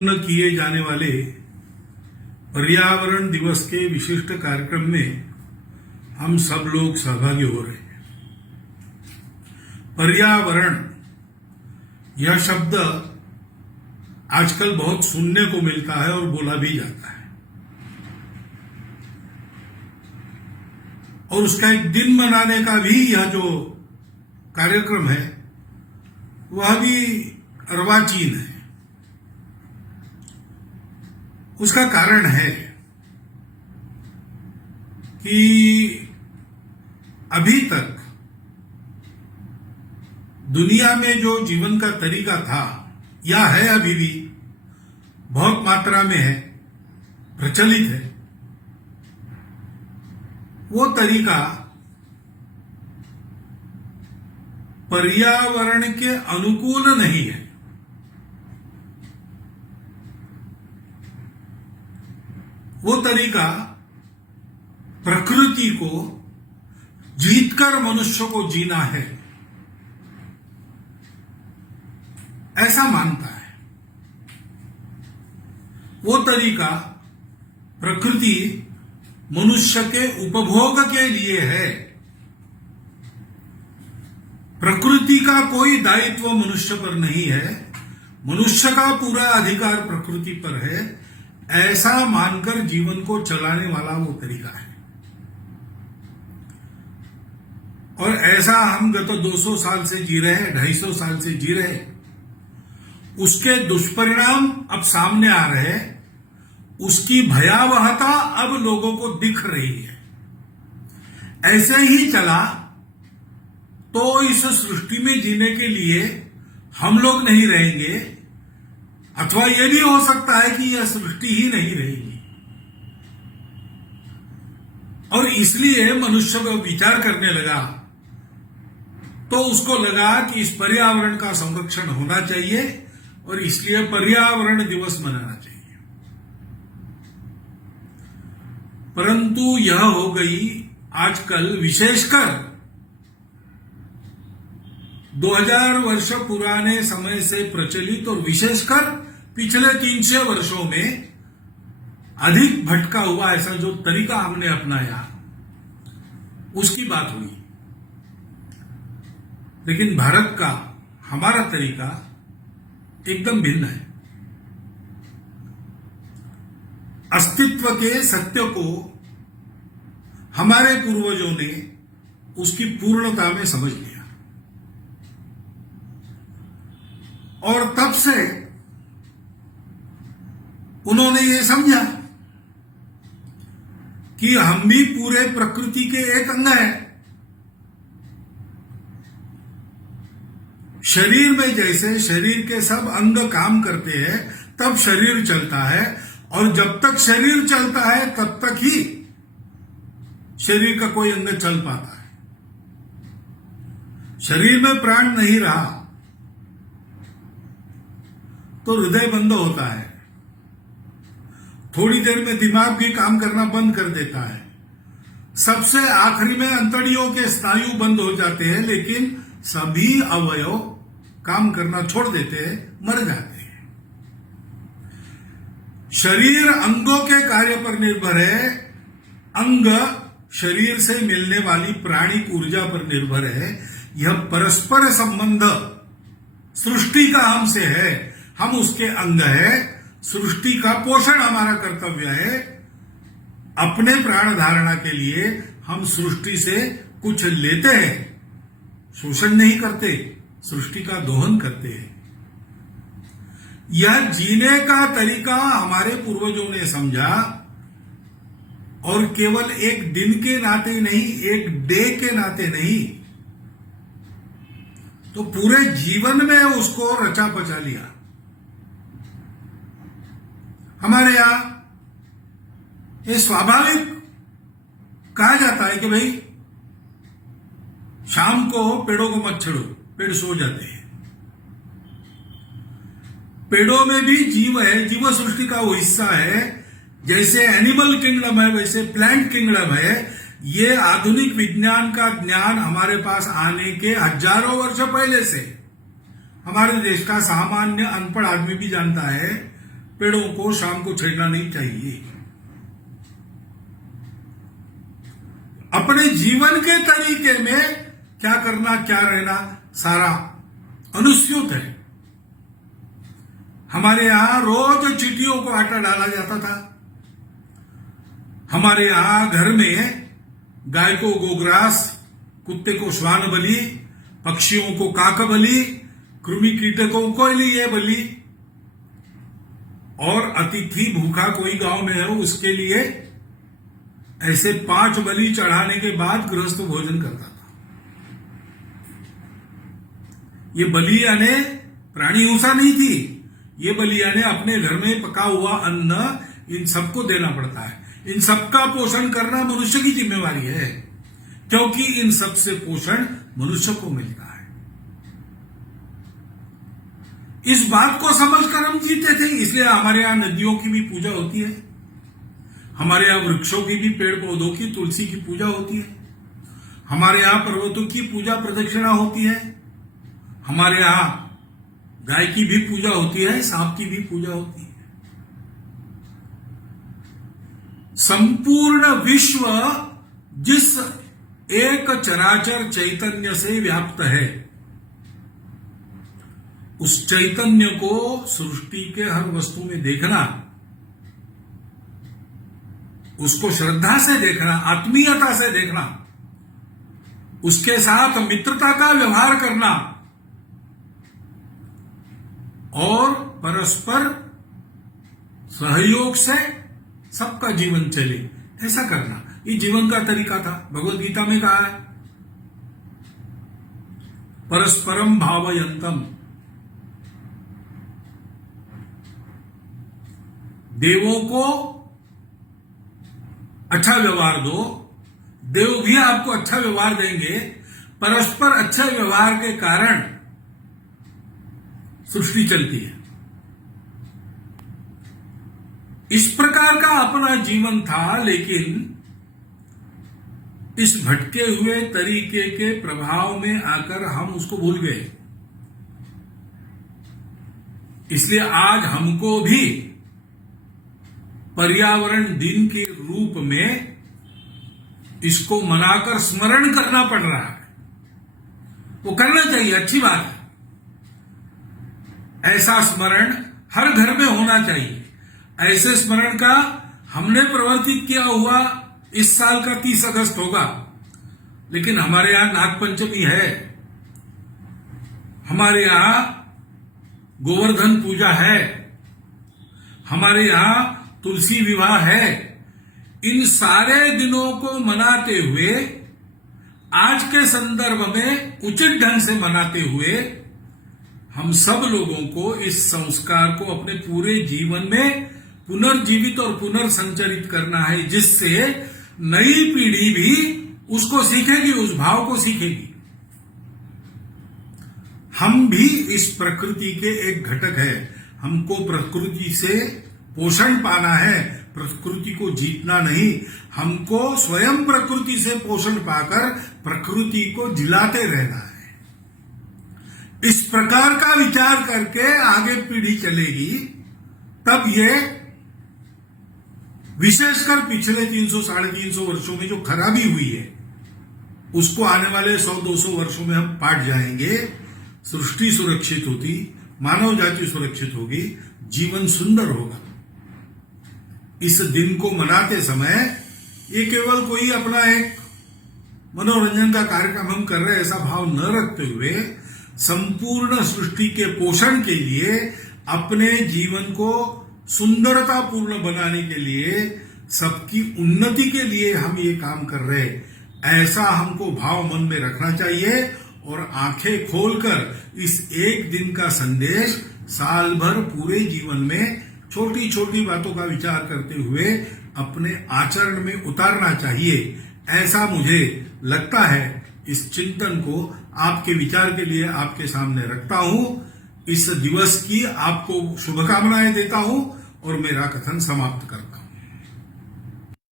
किए जाने वाले पर्यावरण दिवस के विशिष्ट कार्यक्रम में हम सब लोग सहभागी हो रहे हैं। पर्यावरण यह शब्द आजकल बहुत सुनने को मिलता है और बोला भी जाता है, और उसका एक दिन मनाने का भी यह जो कार्यक्रम है वह भी अर्वाचीन है। उसका कारण है कि अभी तक दुनिया में जो जीवन का तरीका था या है, अभी भी बहुत मात्रा में है, प्रचलित है, वो तरीका पर्यावरण के अनुकूल नहीं है। वो तरीका प्रकृति को जीतकर मनुष्य को जीना है, ऐसा मानता है। वो तरीका प्रकृति मनुष्य के उपभोग के लिए है। प्रकृति का कोई दायित्व मनुष्य पर नहीं है, मनुष्य का पूरा अधिकार प्रकृति पर है, ऐसा मानकर जीवन को चलाने वाला वो तरीका है। और ऐसा हम गत 200 साल से जी रहे हैं, 250 साल से जी रहे हैं। उसके दुष्परिणाम अब सामने आ रहे हैं, उसकी भयावहता अब लोगों को दिख रही है। ऐसे ही चला तो इस सृष्टि में जीने के लिए हम लोग नहीं रहेंगे, अथवा यह भी हो सकता है कि यह सृष्टि ही नहीं रहेगी। और इसलिए मनुष्य को विचार करने लगा, तो उसको लगा कि इस पर्यावरण का संरक्षण होना चाहिए और इसलिए पर्यावरण दिवस मनाना चाहिए। परंतु यह हो गई आजकल, विशेषकर 2000 वर्ष पुराने समय से प्रचलित और विशेषकर पिछले 300 वर्षों में अधिक भटका हुआ ऐसा जो तरीका हमने अपनाया, उसकी बात हुई। लेकिन भारत का हमारा तरीका एकदम भिन्न है। अस्तित्व के सत्य को हमारे पूर्वजों ने उसकी पूर्णता में समझ लिया, और तब से उन्होंने ये समझा कि हम भी पूरे प्रकृति के एक अंग हैं। शरीर में जैसे शरीर के सब अंग काम करते हैं तब शरीर चलता है, और जब तक शरीर चलता है तब तक ही शरीर का कोई अंग चल पाता है। शरीर में प्राण नहीं रहा तो हृदय बंद होता है, थोड़ी देर में दिमाग भी काम करना बंद कर देता है, सबसे आखिरी में अंतड़ियों के स्नायु बंद हो जाते हैं, लेकिन सभी अवयव काम करना छोड़ देते हैं, मर जाते हैं। शरीर अंगों के कार्य पर निर्भर है, अंग शरीर से मिलने वाली प्राणिक ऊर्जा पर निर्भर है। यह परस्पर संबंध सृष्टि का हमसे है, हम उसके अंग है। सृष्टि का पोषण हमारा कर्तव्य है। अपने प्राण धारणा के लिए हम सृष्टि से कुछ लेते हैं, शोषण नहीं करते, सृष्टि का दोहन करते हैं। यह जीने का तरीका हमारे पूर्वजों ने समझा, और केवल एक दिन के नाते नहीं, एक डे के नाते नहीं, तो पूरे जीवन में उसको रचा पचा लिया। हमारे यहां ये स्वाभाविक कहा जाता है कि भाई शाम को पेड़ों को मत छेड़ो, पेड़ सो जाते हैं। पेड़ों में भी जीव है, जीव सृष्टि का वो हिस्सा है। जैसे एनिमल किंगडम है वैसे प्लांट किंगडम है। ये आधुनिक विज्ञान का ज्ञान हमारे पास आने के हजारों वर्ष पहले से हमारे देश का सामान्य अनपढ़ आदमी भी जानता है, पेड़ों को शाम को छेड़ना नहीं चाहिए। अपने जीवन के तरीके में क्या करना क्या रहना सारा अनुस्यूत है। हमारे यहां रोज चींटियों को आटा डाला जाता था। हमारे यहां घर में गाय को गोग्रास, कुत्ते को श्वान बलि, पक्षियों को काक बलि, कृमि कीटकों को लिए बलि, और अतिथि भूखा कोई गांव में है उसके लिए ऐसे 5 बलि चढ़ाने के बाद गृहस्थ भोजन करता था। ये बलि यानी प्राणी हिंसा नहीं थी। ये बलि यानी अपने घर में पका हुआ अन्न इन सबको देना पड़ता है। इन सबका पोषण करना मनुष्य की जिम्मेवारी है, क्योंकि इन सब से पोषण मनुष्य को मिलता है। इस बात को समझकर हम जीते थे, इसलिए हमारे यहां नदियों की भी पूजा होती है, हमारे यहां वृक्षों की भी, पेड़ पौधों की, तुलसी की पूजा होती है, हमारे यहां पर्वतों की पूजा प्रदक्षिणा होती है, हमारे यहां गाय की भी पूजा होती है, सांप की भी पूजा होती है। संपूर्ण विश्व जिस एक चराचर चैतन्य से व्याप्त है, उस चैतन्य को सृष्टि के हर वस्तु में देखना, उसको श्रद्धा से देखना, आत्मीयता से देखना, उसके साथ मित्रता का व्यवहार करना और परस्पर सहयोग से सबका जीवन चले, ऐसा करना, ये जीवन का तरीका था। भगवद गीता में कहा है परस्परम भावयंतम, देवों को अच्छा व्यवहार दो, देव भी आपको अच्छा व्यवहार देंगे। परस्पर अच्छे व्यवहार के कारण सृष्टि चलती है। इस प्रकार का अपना जीवन था, लेकिन इस भटके हुए तरीके के प्रभाव में आकर हम उसको भूल गए। इसलिए आज हमको भी पर्यावरण दिन के रूप में इसको मनाकर स्मरण करना पड़ रहा है। वो करना चाहिए, अच्छी बात है। ऐसा स्मरण हर घर में होना चाहिए। ऐसे स्मरण का हमने प्रवर्तित किया हुआ इस साल का 30 अगस्त होगा, लेकिन हमारे यहां नागपंचमी है, हमारे यहां गोवर्धन पूजा है, हमारे यहां तुलसी विवाह है। इन सारे दिनों को मनाते हुए, आज के संदर्भ में उचित ढंग से मनाते हुए, हम सब लोगों को इस संस्कार को अपने पूरे जीवन में पुनर्जीवित और पुनर्संचरित करना है, जिससे नई पीढ़ी भी उसको सीखेगी, उस भाव को सीखेगी। हम भी इस प्रकृति के एक घटक है। हमको प्रकृति से पोषण पाना है, प्रकृति को जीतना नहीं। हमको स्वयं प्रकृति से पोषण पाकर प्रकृति को जिलाते रहना है। इस प्रकार का विचार करके आगे पीढ़ी चलेगी, तब ये विशेषकर पिछले 300-350 वर्षों में जो खराबी हुई है, उसको आने वाले 100-200 वर्षों में हम पाट जाएंगे। सृष्टि सुरक्षित होती, मानव जाति सुरक्षित होगी, जीवन सुंदर होगा। इस दिन को मनाते समय ये केवल कोई अपना एक मनोरंजन का कार्यक्रम हम कर रहे हैं, ऐसा भाव न रखते हुए, संपूर्ण सृष्टि के पोषण के लिए, अपने जीवन को सुंदरतापूर्ण बनाने के लिए, सबकी उन्नति के लिए हम ये काम कर रहे हैं, ऐसा हमको भाव मन में रखना चाहिए। और आंखें खोलकर इस एक दिन का संदेश साल भर पूरे जीवन में छोटी छोटी बातों का विचार करते हुए अपने आचरण में उतारना चाहिए, ऐसा मुझे लगता है। इस चिंतन को आपके विचार के लिए आपके सामने रखता हूं। इस दिवस की आपको शुभकामनाएं देता हूं और मेरा कथन समाप्त करता हूं।